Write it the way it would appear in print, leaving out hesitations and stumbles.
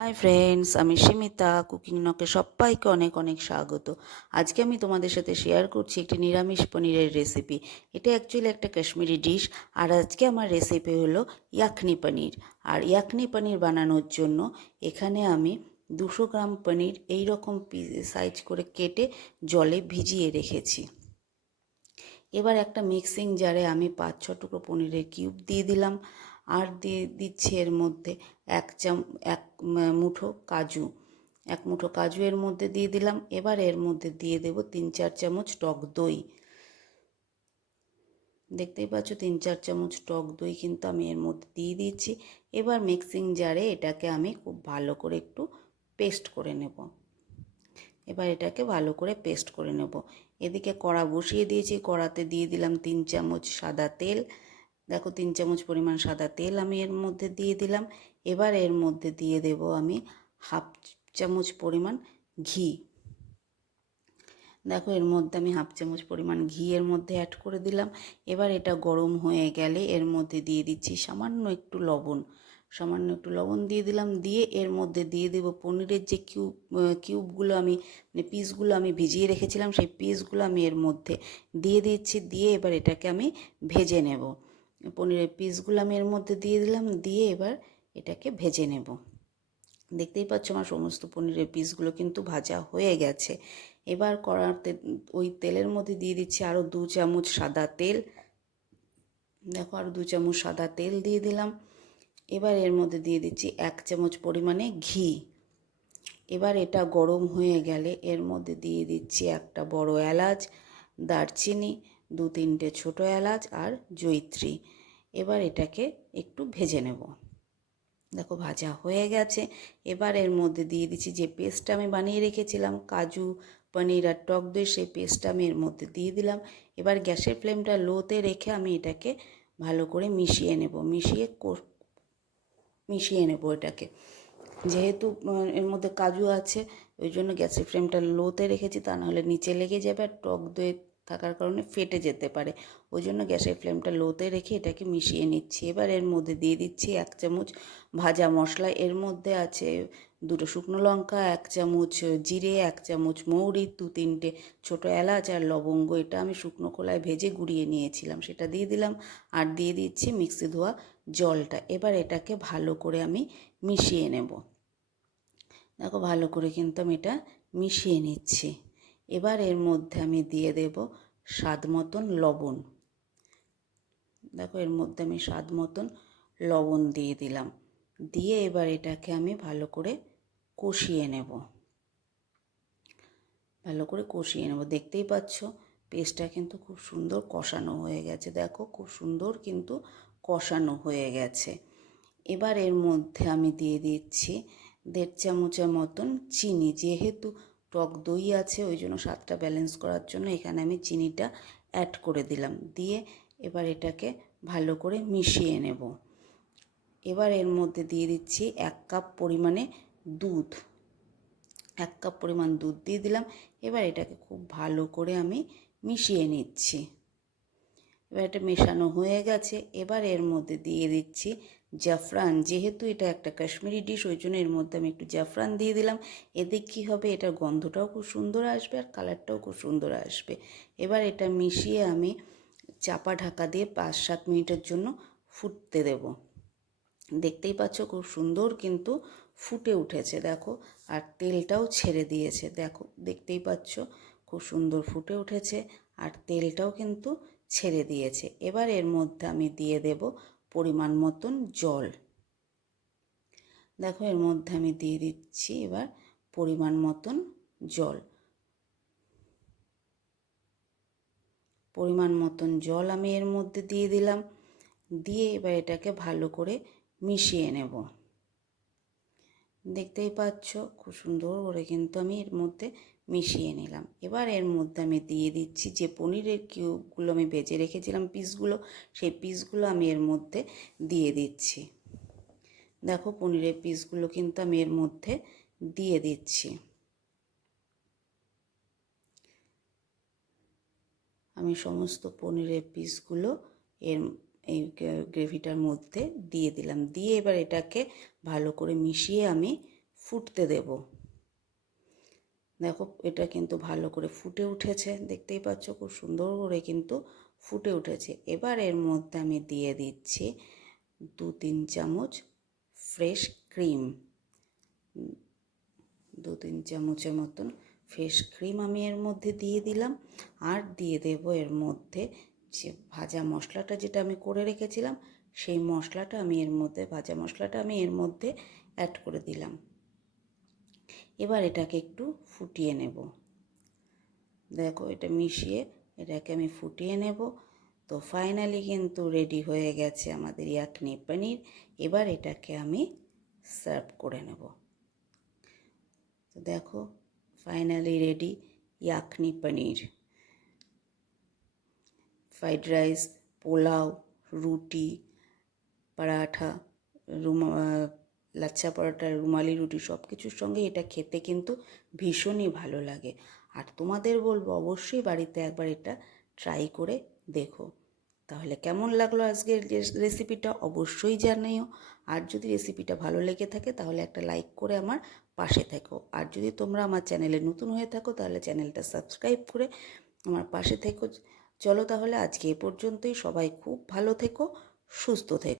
Hi friends, আমি সিমিতা cooking নকে সবাইকে অনেক অনেক স্বাগত। আজকে আমি তোমাদের সাথে শেয়ার করছি একটি নিরামিষ পনিরের রেসিপি। এটা অ্যাকচুয়ালি একটা কাশ্মীরি ডিশ। আর আজকে আমার রেসিপি হলো ইয়াখনি পনির। আর ইয়াখনি পনির বানানোর জন্য এখানে আমি 200 গ্রাম পনির এইরকম সাইজ করে কেটে জলে ভিজিয়ে রেখেছি। এবার একটা মিক্সিং জারে আমি 5-6 টুকরো পনিরের কিউব দিয়ে দিলাম। আর দিয়ে দিচ্ছি এর মধ্যে এক মুঠো কাজু। এক মুঠো কাজু এর মধ্যে দিয়ে দিলাম। এবার এর মধ্যে দিয়ে দেব 3-4 চামচ টক দই। দেখতেই পাচ্ছ 3-4 চামচ টক দই কিন্তু আমি এর মধ্যে দিয়ে দিচ্ছি। এবার মিক্সিং জারে এটাকে আমি খুব ভালো করে একটু পেস্ট করে নেব। এবার এটাকে ভালো করে পেস্ট করে নেব। এদিকে কড়া বসিয়ে দিয়েছি, কড়াতে দিয়ে দিলাম 3 চামচ সাদা তেল। দেখো 3 চামচ পরিমাণ সাদা তেল আমি এর মধ্যে দিয়ে দিলাম। এবার এর মধ্যে দিয়ে দেব আমি হাফ চামচ পরিমাণ ঘি। দেখো এর মধ্যে আমি হাফ চামচ পরিমাণ ঘি এর মধ্যে অ্যাড করে দিলাম। এবার এটা গরম হয়ে গেলে এর মধ্যে দিয়ে দিচ্ছি সামান্য একটু লবণ দিয়ে দিলাম। দিয়ে এর মধ্যে দিয়ে দেব পনিরের যে কিউবগুলো আমি পিসগুলো আমি ভিজিয়ে রেখেছিলাম, সেই পিসগুলো আমি এর মধ্যে দিয়ে দিচ্ছি। দিয়ে এবার এটাকে আমি ভেজে নেব। পনিরের পিসগুলো আমি এর মধ্যে দিয়ে দিলাম, দিয়ে এবার এটাকে ভেজে নেব। দেখতেই পাচ্ছ আমার সমস্ত পনিরের পিসগুলো কিন্তু ভাজা হয়ে গেছে। এবার কড়াতে ওই তেলের মধ্যে দিয়ে দিচ্ছি আরও 2 চামচ সাদা তেল। দেখো আরও 2 চামচ সাদা তেল দিয়ে দিলাম। এবার এর মধ্যে দিয়ে দিচ্ছি 1 চামচ পরিমাণে ঘি। এবার এটা গরম হয়ে গেলে এর মধ্যে দিয়ে দিচ্ছি একটা বড় এলাচ, দারচিনি, 2-3টে ছোটো এলাচ আর জয়িত্রী। এবার এটাকে একটু ভেজে নেব। দেখো ভাজা হয়ে গেছে। এবার এর মধ্যে দিয়ে দিচ্ছি যে পেস্টটা আমি বানিয়ে রেখেছিলাম কাজু, পনির আর টক দই, সেই পেস্টটা আমি এর মধ্যে দিয়ে দিলাম। এবার গ্যাসের ফ্লেমটা লোতে রেখে আমি এটাকে ভালো করে মিশিয়ে নেব এটাকে। যেহেতু এর মধ্যে কাজু আছে, ওই জন্য গ্যাসের ফ্লেমটা লোতে রেখেছি, তা নাহলে নিচে লেগে যাবে আর টক দই থাকার কারণে ফেটে যেতে পারে। ওই জন্য গ্যাসের ফ্লেমটা লোতে রেখে এটাকে মিশিয়ে নিচ্ছি। এবার এর মধ্যে দিয়ে দিচ্ছি 1 চামচ ভাজা মশলা। এর মধ্যে আছে 2টো শুকনো লঙ্কা, 1 চামচ জিরে, 1 চামচ মৌরি, 2-3টে ছোটো এলাচ আর লবঙ্গ। এটা আমি শুকনো খোলায় ভেজে গুঁড়িয়ে নিয়েছিলাম, সেটা দিয়ে দিলাম। আর দিয়ে দিচ্ছি মিক্সি ধোয়া জলটা। এবার এটাকে ভালো করে আমি মিশিয়ে নেব। দেখো ভালো করে কিন্তু আমি এটা মিশিয়ে নিচ্ছি। এবার এর মধ্যে আমি দিয়ে দেব স্বাদ মতন লবণ। দেখো এর মধ্যে আমি স্বাদ মতন লবণ দিয়ে দিলাম। দিয়ে এবার এটাকে আমি ভালো করে কষিয়ে নেব। দেখতেই পাচ্ছ পেস্টটা কিন্তু খুব সুন্দর কষানো হয়ে গেছে। দেখো খুব সুন্দর কিন্তু কষানো হয়ে গেছে। এবার এর মধ্যে আমি দিয়ে দিচ্ছি 1.5 চামচের মতন চিনি। যেহেতু টক দই আছে ওই জন্য স্বাদটা ব্যালেন্স করার জন্য এখানে আমি চিনিটা অ্যাড করে দিলাম। দিয়ে এবার এটাকে ভালো করে মিশিয়ে নেব। এবার এর মধ্যে দিয়ে দিচ্ছি 1 কাপ পরিমাণে দুধ। 1 কাপ পরিমাণ দুধ দিয়ে দিলাম। এবার এটাকে খুব ভালো করে আমি মিশিয়ে নিচ্ছি। এবার এটা মেশানো হয়ে গেছে। এবার এর মধ্যে দিয়ে দিচ্ছি জাফরান। যেহেতু এটা একটা কাশ্মীরি ডিশ ওই জন্য এর মধ্যে আমি একটু জাফরান দিয়ে দিলাম। এতে কী হবে, এটার গন্ধটাও খুব সুন্দর আসবে আর কালারটাও খুব সুন্দর আসবে। এবার এটা মিশিয়ে আমি চাপা ঢাকা দিয়ে 5-7 মিনিটের জন্য ফুটতে দেব। দেখতেই পাচ্ছ খুব সুন্দর কিন্তু ফুটে উঠেছে দেখো, আর তেলটাও ছেড়ে দিয়েছে। দেখো দেখতেই পাচ্ছ খুব সুন্দর ফুটে উঠেছে আর তেলটাও কিন্তু ছেড়ে দিয়েছে। এবার এর মধ্যে আমি দিয়ে দেব পরিমাণ মতন জল। দেখো এর মধ্যে আমি দিয়ে দিচ্ছি এবার পরিমাণ মতন জল। আমি এর মধ্যে দিয়ে দিলাম। দিয়ে এবার এটাকে ভালো করে মিশিয়ে নেব। দেখতেই পাচ্ছ খুব সুন্দর করে কিন্তু আমি এর মধ্যে মিশিয়ে নিলাম। এবার এর মধ্যে আমি দিয়ে দিচ্ছি যে পনিরের কিউবগুলো আমি ভেজে রেখেছিলাম পিসগুলো, সেই পিসগুলো আমি এর মধ্যে দিয়ে দিচ্ছি। দেখো পনিরের পিসগুলো কিন্তু আমি এর মধ্যে দিয়ে দিচ্ছি। আমি সমস্ত পনিরের পিসগুলো এই গ্রেভিটার মধ্যে দিয়ে দিলাম। দিয়ে এবার এটাকে ভালো করে মিশিয়ে আমি ফুটতে দেব। দেখো এটা কিন্তু ভালো করে ফুটে উঠেছে, দেখতেই পাচ্ছ খুব সুন্দর করে কিন্তু ফুটে উঠেছে। এবার এর মধ্যে আমি দিয়ে দিচ্ছি 2-3 চামচ ফ্রেশ ক্রিম, 2-3 চামচের মতন ফ্রেশ ক্রিম আমি এর মধ্যে দিয়ে দিলাম। আর দিয়ে দেব এর মধ্যে যে ভাজা মশলাটা যেটা আমি করে রেখেছিলাম, সেই মশলাটা আমি এর মধ্যে, ভাজা মশলাটা আমি এর মধ্যে অ্যাড করে দিলাম। এবার এটাকে একটু ফুটিয়ে নেব। দেখো এটা মিশিয়ে এটাকে আমি ফুটিয়ে নেব। তো ফাইনালি কিন্তু রেডি হয়ে গেছে আমাদের ইয়াকনি পনির। এবার এটাকে আমি সার্ভ করে নেব। তো দেখো ফাইনালি রেডি ইয়াকনি পনির। ফ্রাইড রাইস, পোলাও, রুটি, পরাঠা, লাচ্ছা পরোটা, রুমালি রুটি সব কিছুর সঙ্গে এটা খেতে কিন্তু ভীষণই ভালো লাগে। আর তোমাদের বলবো অবশ্যই বাড়িতে একবার এটা ট্রাই করে দেখো। তাহলে কেমন লাগলো আজকের রেসিপিটা অবশ্যই জানিও। আর যদি রেসিপিটা ভালো লেগে থাকে তাহলে একটা লাইক করে আমার পাশে থেকো। আর যদি তোমরা আমার চ্যানেলে নতুন হয়ে থাকো তাহলে চ্যানেলটা সাবস্ক্রাইব করে আমার পাশে থেকো। চলো তাহলে আজকে এ পর্যন্তই। সবাই খুব ভালো থেকো, সুস্থ থেকো।